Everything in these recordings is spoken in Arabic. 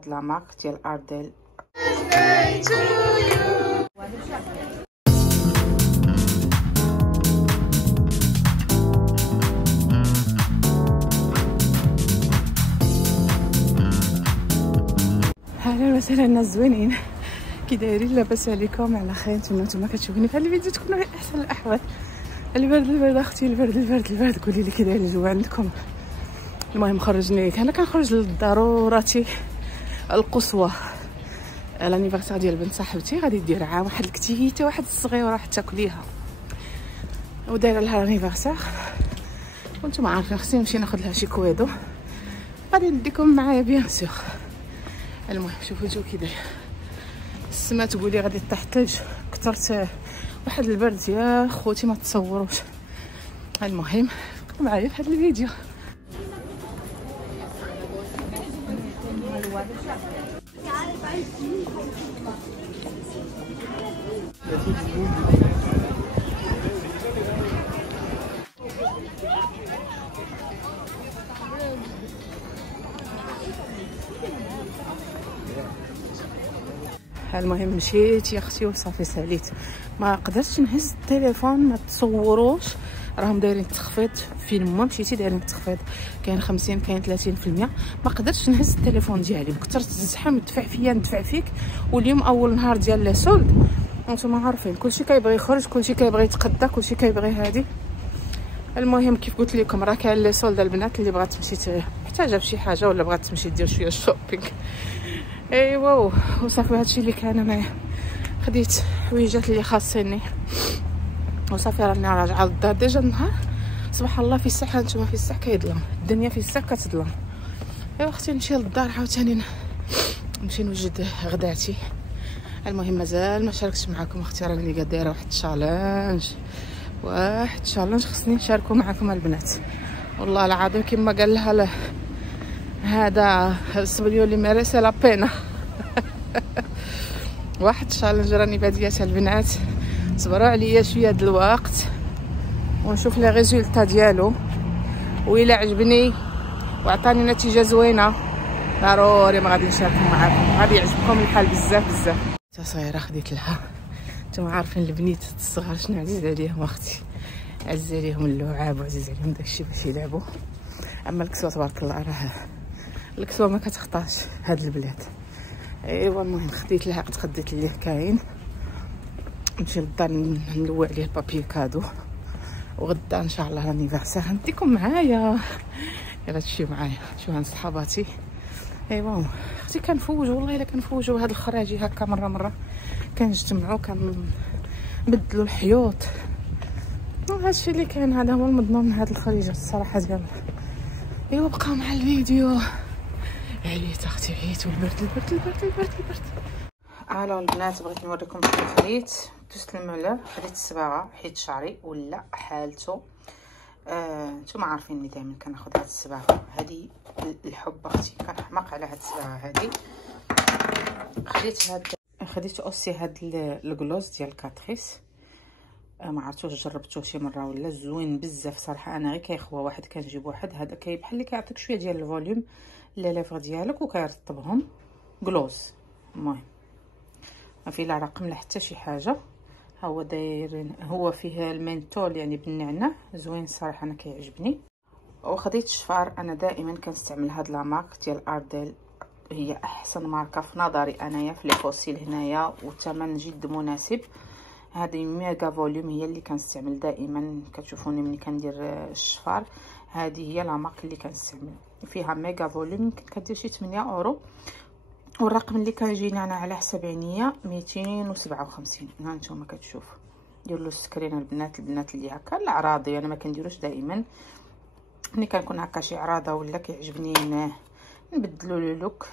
هاد لا مارك ديال ارديل. اهلا وسهلا الناس زوينين، كي دايرين؟ لاباس عليكم؟ على خير؟ نتمنى كتشوفوني في هاد الفيديو تكونوا في احسن الاحوال. البرد اختي، البرد قولي لي كي داير الجو عندكم؟ المهم خرجني، انا كنخرج لضروراتي القصوى. لانيفرسير ديال بنت صاحبتي غادي دير عام واحد الكتيته واحد الصغيره راح تاكليها ودايره لها لانيفرسير، وانتم عارفين خصني نمشي ناخذ لها شي كويدو، غادي نديكم معايا بيان سور. المهم شوفوا الجو كي داير، السما تقولي غادي طيح الثلج، كثرت واحد البرد يا خوتي ما تصوروش. المهم بقوا معايا في هذا الفيديو. المهم مشيت يا اختي وصافي ساليت، ما قدرتش نهز التليفون، ما تصوروش راهم دايرين التخفيض فين ما مشيتي، دايرين التخفيض كاين 50 كاين 30%. ما قدرتش نهز التليفون ديالي، كثرت الزحام، دفع فيا ندفع فيك. واليوم اول نهار ديال لي سولد، وانتم عارفين كلشي كيبغي يخرج، كلشي كيبغي يتقدى، كلشي كيبغي هادي. المهم كيف قلت لكم راه كاين لي سولد البنات اللي بغات تمشي محتاجه بشي حاجه ولا بغات تمشي دير شويه شوبينغ. ايوا وصافي هادشي اللي كان معايا، خديت حويجات اللي خاصيني وصافي راني راجعه للدار. ديجا النهار سبحان الله في الساعه، نتوما في الساعه كيظلم، الدنيا في الساعه كتظلم. ايوا اختي نمشي للدار عاوتاني نمشي نوجد غداتي. المهم مازال ما شاركتش معكم اختي، راني دايره واحد الشالنج خصني نشاركو معكم البنات. والله العظيم كما قال لها هذا السبليو اللي مارسه لا بينا. واحد الشالنج راني بادياتها البنات، صبروا عليا شويه هاد الوقت ونشوف لي ريزولطا ديالو، وإلا عجبني وعطاني نتيجه زوينه ضروري ما غادي نشارك معكم، غادي يعجبكم الحال بزاف. حتى صغيره خديت لها، نتوما عارفين البنيت الصغار شنو عزيز عليهم اختي، عزيز عليهم اللعاب وعزيز عليهم داكشي باش يلعبوا. اما الكسوه تبارك الله راه الكسوه ما كتخطاش هاد البلاد. ايوا المهم خديت لها تقديت ليه كاين، نمشي للدار نلوي عليه البابي كادو، وغدا ان شاء الله لانيفرسير نديكم معايا. يلا تمشيو معايا شوفوا هاد صحاباتي. ايوا اختي كنفوجوا والله الا كنفوجوا هاد الخراجي هكا مره كنجتمعوا كنبدلوا الحيوط، هادشي اللي كاين. هذا هو المضمون من هاد الخريجات الصراحه ديالنا. ايوا بقاو مع الفيديو. عييت اختي عييت، والبرد. الو البنات بغيت نوريكم شنو خديت. دوزت المعلى، خديت الصباغه حيت شعري ولا حالته. نتوما عارفيني دائما كناخذ هاد الصباغه هادي الحب اختي، كنحماق على هاد الصباغه هادي. خديت اوسي هاد الكلوز ديال كاتريس، ما عرفتوش جربتوه شي مره ولا؟ زوين بزاف صراحه. انا غير كيخوى واحد كنجيب واحد هذا بحال اللي كيعطيك شويه ديال الفوليوم لليفر ديالك وكيرطبهم كلوز. المهم ما فيه لا رقم لا حتى شي حاجه، هو داير، هو فيه المنتول يعني بالنعناع، زوين صراحه انا كيعجبني. وخديت الشفار، انا دائما كنستعمل هاد لا مارك ديال ارديل، هي احسن ماركه في نظري انايا في لي فوسيل هنايا، والثمن جد مناسب. هذه ميغا فوليوم هي اللي كنستعمل دائما، كتشوفوني ملي كندير الشفار هذه هي لا مارك اللي كنستعمل، فيها ميغا فوليوم، يمكن كدير شي 8 اورو. والرقم اللي كيجيني انا على حساب عينيا 257. ها نتوما كتشوفوا، ديروا له السكرين البنات اللي هكا الاعراضي، انا ما كنديروش دائما، ملي كنكون هكا شي عراضه ولا كيعجبني نبدلو لو لوك.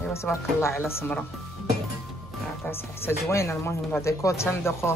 ايوا تبارك الله على سمره، عطات حتى زوينه. المهم لا ديكور تندخو.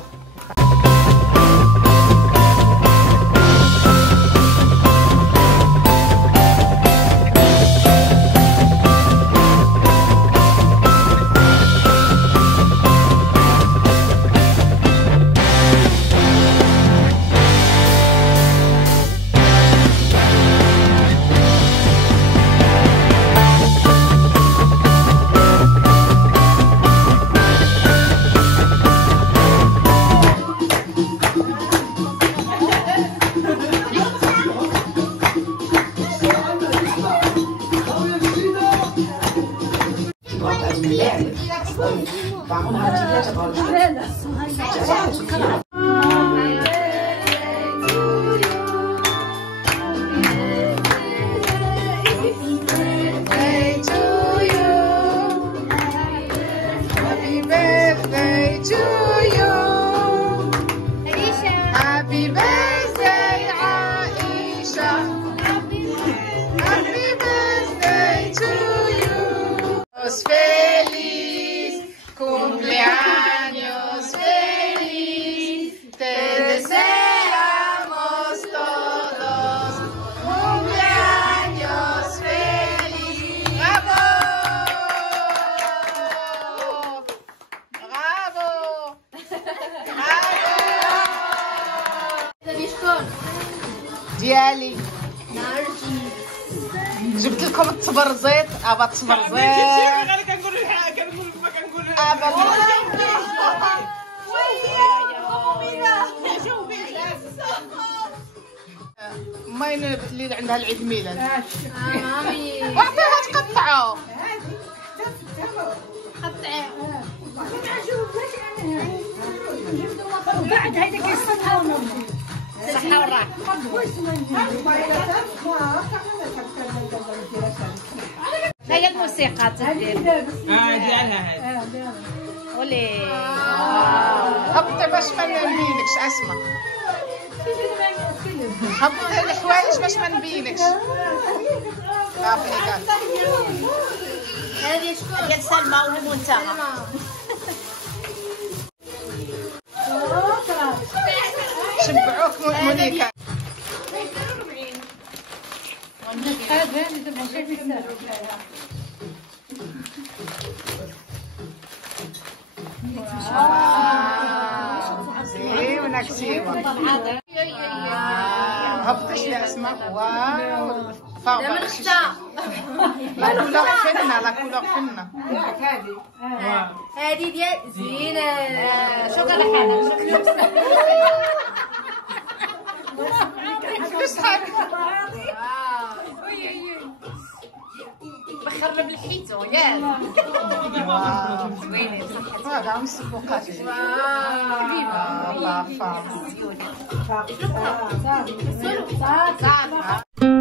Feliz, cumpleaños feliz, te deseamos todos cumpleaños feliz. ¡Bravo! ¡Bravo! ¡Bravo! ديالي جبت لكم التبرزيط. ابا التبرزيط انا كنقول ما كنقول ابا ماين اللي عندها العيد ميلاد وعطيها تقطعوا بعد هيدا كيصطفى صحة والراحة. هي الموسيقى تدير ديالها هذه ولي هبطي باش ما نبينكش. اسمع هبطي الحوايج باش ما نبينكش. صافي قال هذه شكون ديال سلمى والمنتهى شبعوك مونيكا. زينة كسيوة. هبطيش يا اسماء. واو فاغبة. لا كولور فنة لا كولور فنة. هذه ديال زينة شكرا لحالك بخرب الحيتو ياك زوينين صحتك هذا مسبوقات. حبيبه الله فاهم. صافي